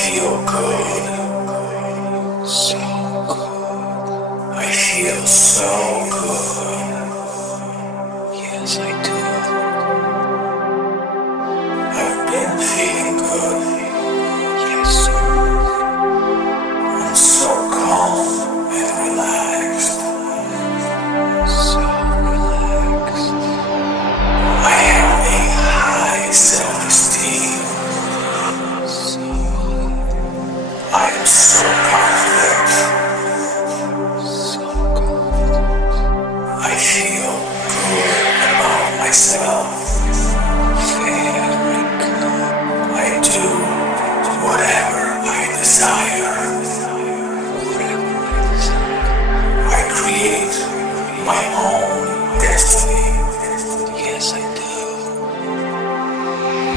feel good. So good. I feel so good. Yes, I do. I've been feeling good. Yes, sir. I'm so calm and relaxed. So relaxed. I have a high self-esteem. I am so confident. So confident. I feel good about myself. Very good. I do whatever I desire. Whatever I desire. I create my own destiny. Yes, I do.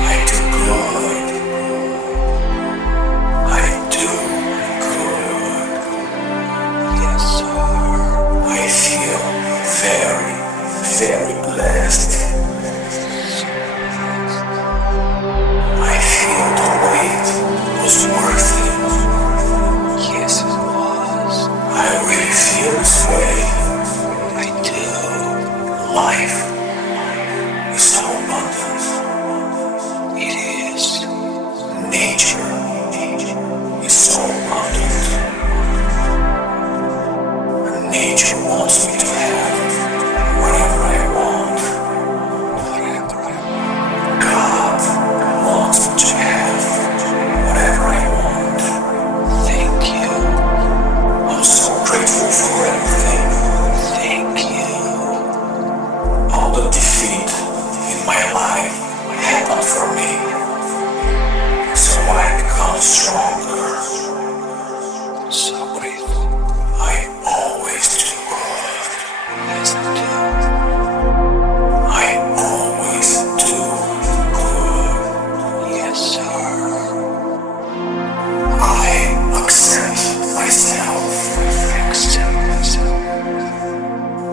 I do good. I feel very, very blessed. I feel the wait was worth it. Yes, it was. I really feel this way. I do. Life is so abundant. It is. Nature is so abundant. Nature wants me to have whatever I want. Whatever I want. God wants me to have whatever I want. Thank you. I'm so grateful for everything. Thank you. All the defeat in my life happened for me, so I become stronger. So grateful. I always do good. Yes, I do. I always do good. Yes, sir. I accept myself. I accept myself.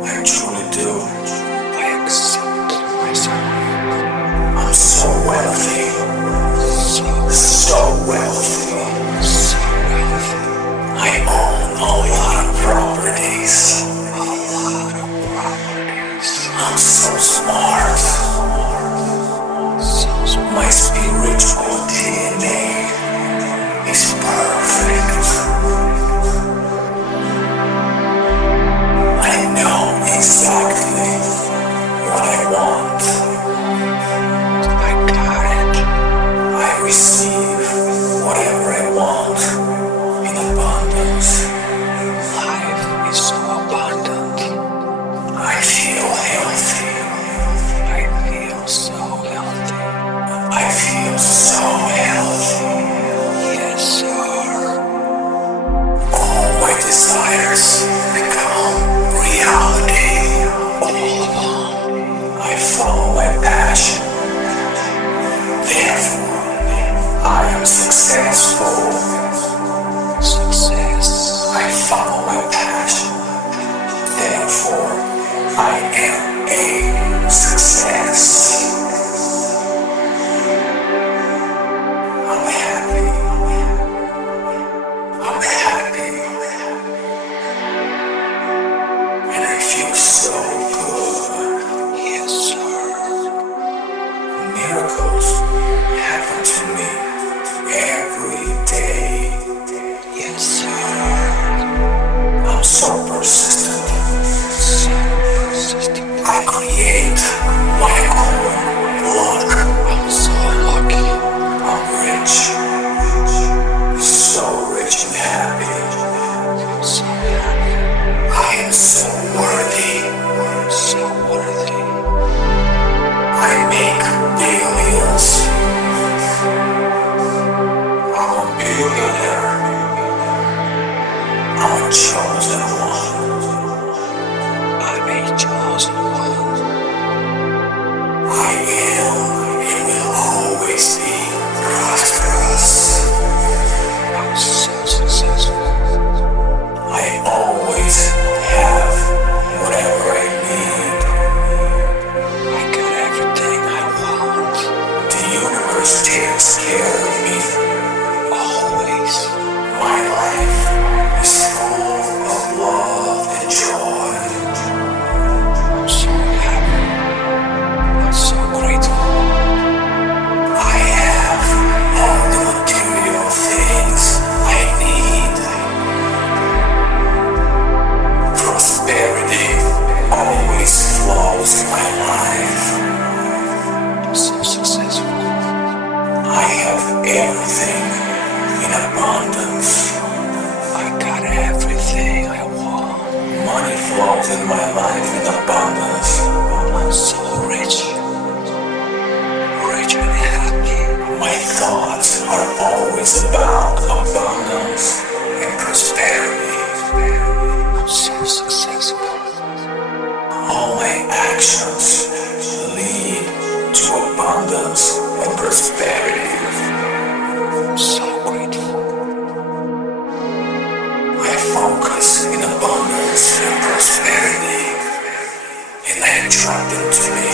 I truly do. I accept myself. I'm so wealthy. So wealthy. So wealthy. I own a lot of properties. I'm so smart. My spiritual DNA is perfect. I know exactly what I want. I got it. I receive whatever I want in abundance. Life is so abundant. I feel healthy. I feel so healthy. I feel so healthy. Yes, sir. All my desires become reality. All of them. I follow my passion. Therefore, I am successful. Success. I follow my passion. Therefore, I am a success. I'm happy. I'm happy. And I feel so good. Yes, sir. Miracles happen to me every day. Yes, sir. I'm so persistent. I create my own luck. I'm so lucky. I'm rich. So rich and happy. So happy. I am so worthy. So worthy. I make billions. I'm a billionaire. I'm a chosen one. I'm a chosen one. I am and will always be prosperous. I'm so successful. I always have whatever I need. I got everything I want. The universe takes care of me. Always. flows in my life in abundance. I'm so rich, rich and happy. My thoughts are always about abundance and prosperity. I'm so successful. All my actions lead to abundance and prosperity. I'm so grateful. I focus in abundance and prosperity, and I attract them to me.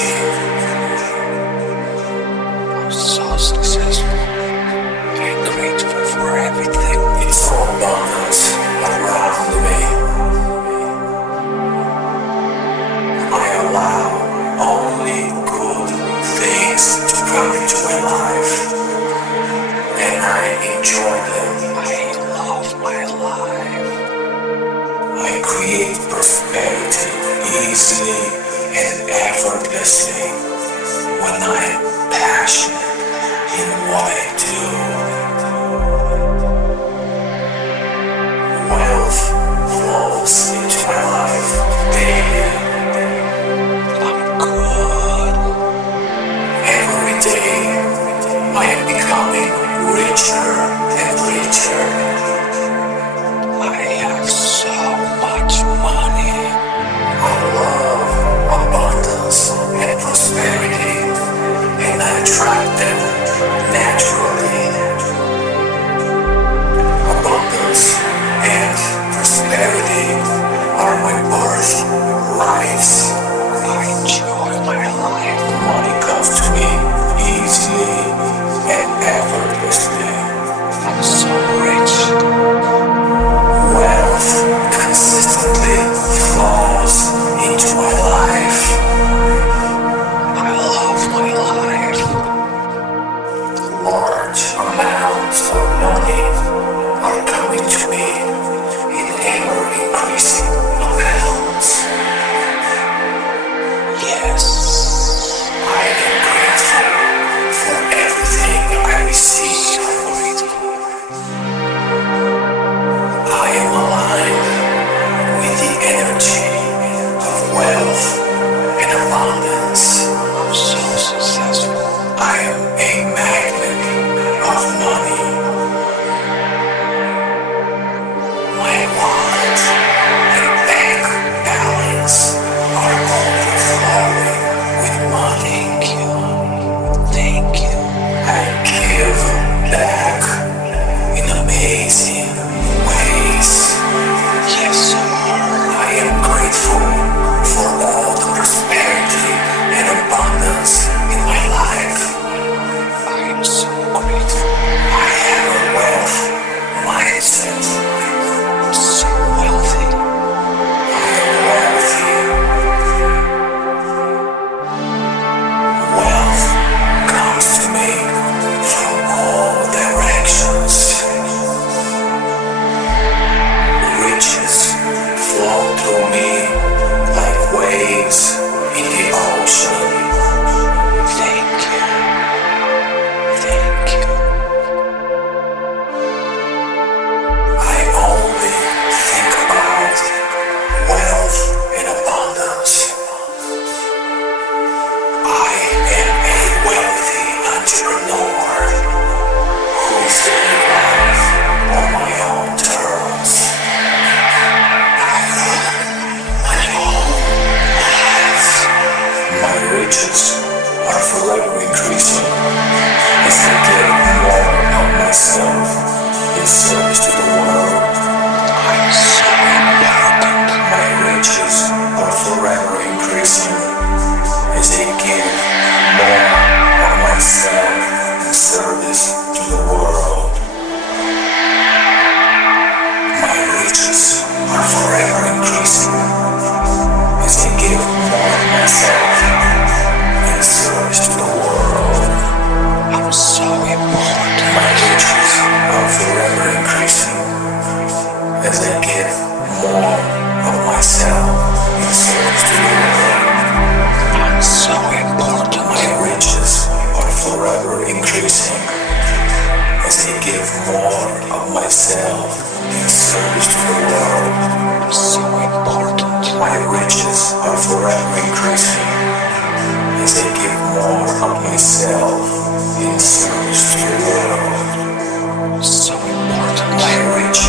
I'm so successful and grateful for everything. It's all abundance around me. I allow only good things to come into my life, and I enjoy them. I love my life. I create prosperity easily and effortlessly when I'm passionate in what I do. Wealth flows into my life daily. I'm good. Every day I am becoming richer and richer. I have so much money. I love abundance and prosperity, and I attract them naturally. Abundance and prosperity are my birthrights. I enjoy my life. Money comes to me easily and effortlessly. I'm so rich. Wealth consistently flows into my life. I love my life. Large amounts of money are coming to me in ever-increasing amounts. My riches are forever increasing as I give more of myself in service to the world. So important. My riches